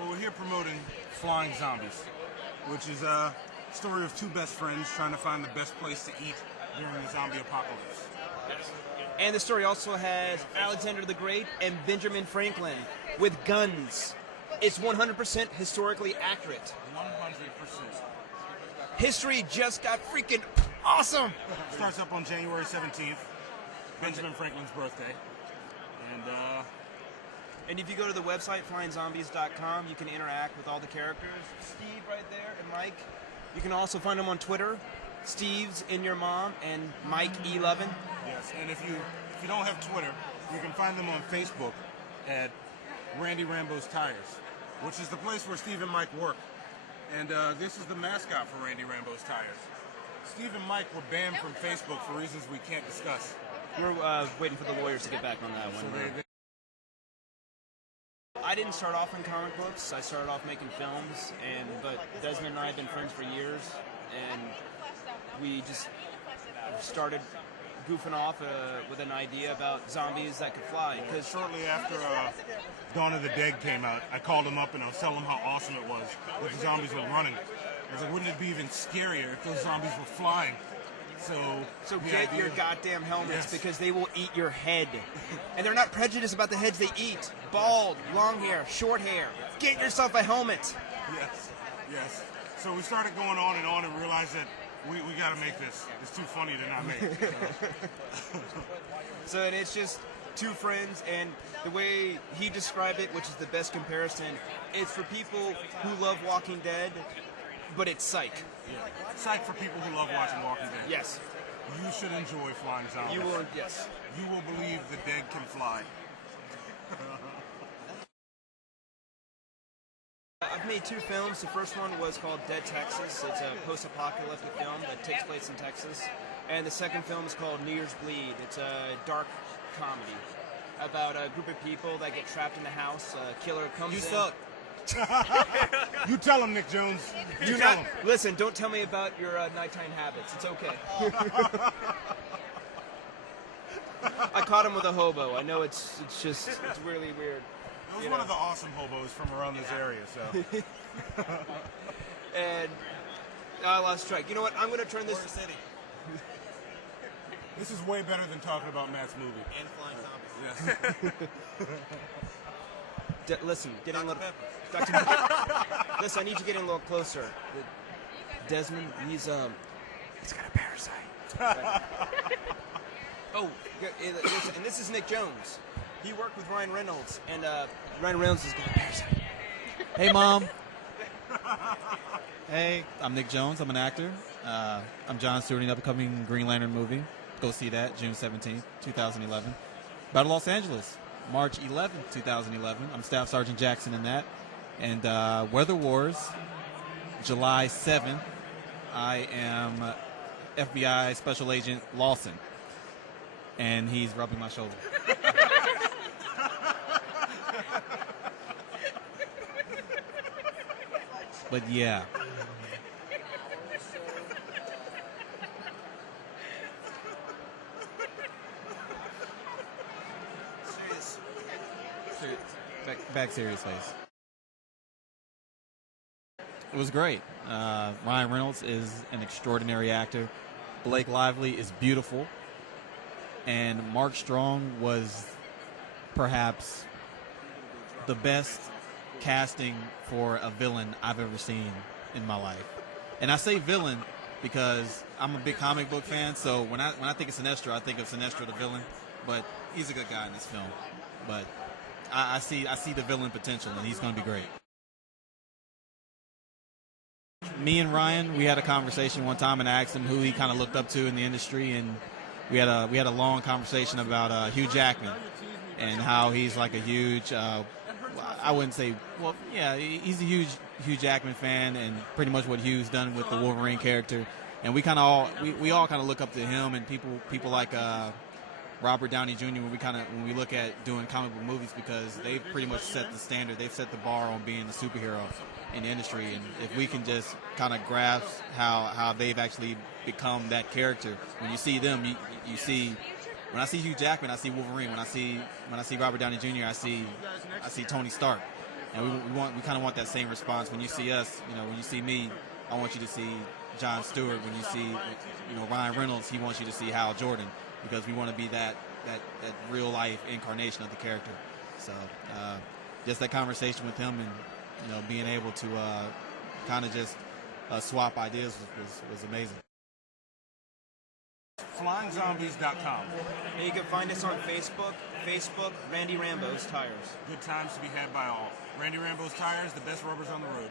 Well, we're here promoting Flying Zombies, which is a story of two best friends trying to find the best place to eat during the zombie apocalypse. And the story also has Alexander the Great and Benjamin Franklin with guns. It's 100% historically accurate. 100%. History just got freaking awesome. Starts up on January 17th, Benjamin Franklin's birthday. And if you go to the website, flyingzombies.com, you can interact with all the characters. Steve right there and Mike. You can also find them on Twitter. Steve's In Your Mom and Mike11. Yes, and if you don't have Twitter, you can find them on Facebook at Randy Rambo's Tires, which is the place where Steve and Mike work. And this is the mascot for Randy Rambo's Tires. Steve and Mike were banned from Facebook for reasons we can't discuss. We're waiting for the lawyers to get back on that one. So I didn't start off in comic books. I started off making films, but Desmond and I have been friends for years, and we just started goofing off with an idea about zombies that could fly. Because shortly after Dawn of the Dead came out, I called him up and I was telling him how awesome it was that the zombies were running. I was like, wouldn't it be even scarier if those zombies were flying? So get your goddamn helmets, because they will eat your head. And they're not prejudiced about the heads they eat. Bald, long hair, short hair. Get yourself a helmet. Yes. So we started going on and realized that we got to make this. It's too funny to not make. So it's just two friends, and the way he described it, which is the best comparison, it's for people who love Walking Dead, but it's psych. Yeah. Psych for people who love watching Walking Dead. Yes. You should enjoy Flying Zombies. You will, yes. You will believe the dead can fly. I've made two films. The first one was called Dead Texas. It's a post-apocalyptic film that takes place in Texas. And the second film is called New Year's Bleed. It's a dark comedy about a group of people that get trapped in a house. A killer comes in. You suck. You tell him, Nick Jones. You tell him. Listen, don't tell me about your nighttime habits. It's okay. I caught him with a hobo. I know it's really weird. It was one of the awesome hobos from around this area, so. And I lost track. You know what? I'm going to turn this. City. This is way better than talking about Matt's movie. And Flying Zombies. Yes. Listen, getting a little. Listen, I need you getting a little closer. Desmond, he's got a parasite. Oh, listen, and this is Nick Jones. He worked with Ryan Reynolds, and Ryan Reynolds has got a parasite. Hey, Mom. Hey, I'm Nick Jones. I'm an actor. I'm John Stewart in the upcoming Green Lantern movie. Go see that June 17th, 2011. Battle Los Angeles, March 11th, 2011. I'm Staff Sergeant Jackson in that. And Weather Wars, July 7th. I am FBI Special Agent Lawson. And he's rubbing my shoulder. But yeah. Back serious face. It was great. Ryan Reynolds is an extraordinary actor. Blake Lively is beautiful. And Mark Strong was perhaps the best casting for a villain I've ever seen in my life. And I say villain because I'm a big comic book fan, so when I think of Sinestro, I think of Sinestro the villain, but he's a good guy in this film. But I see the villain potential, and he's going to be great. Me and Ryan, we had a conversation one time, and I asked him who he kind of looked up to in the industry, and we had a long conversation about Hugh Jackman and how he's like a huge I wouldn't say, well, yeah, he's a huge Hugh Jackman fan, and pretty much what Hugh's done with the Wolverine character, and we all kind of look up to him, and people like Robert Downey Jr. when we look at doing comic book movies, because they've pretty much set the standard, they've set the bar on being a superhero in the industry, and if we can just kind of grasp how they've actually become that character, when you see them, you see. When I see Hugh Jackman, I see Wolverine. When I see Robert Downey Jr., I see Tony Stark. And we kind of want that same response when you see us. You know, when you see me, I want you to see John Stewart. When you see, you know, Ryan Reynolds, he wants you to see Hal Jordan, because we want to be that real life incarnation of the character. So just that conversation with him, and you know, being able to kind of just swap ideas was amazing. FlyingZombies.com. And you can find us on Facebook, Randy Rambo's Tires. Good times to be had by all. Randy Rambo's Tires, the best rubbers on the road.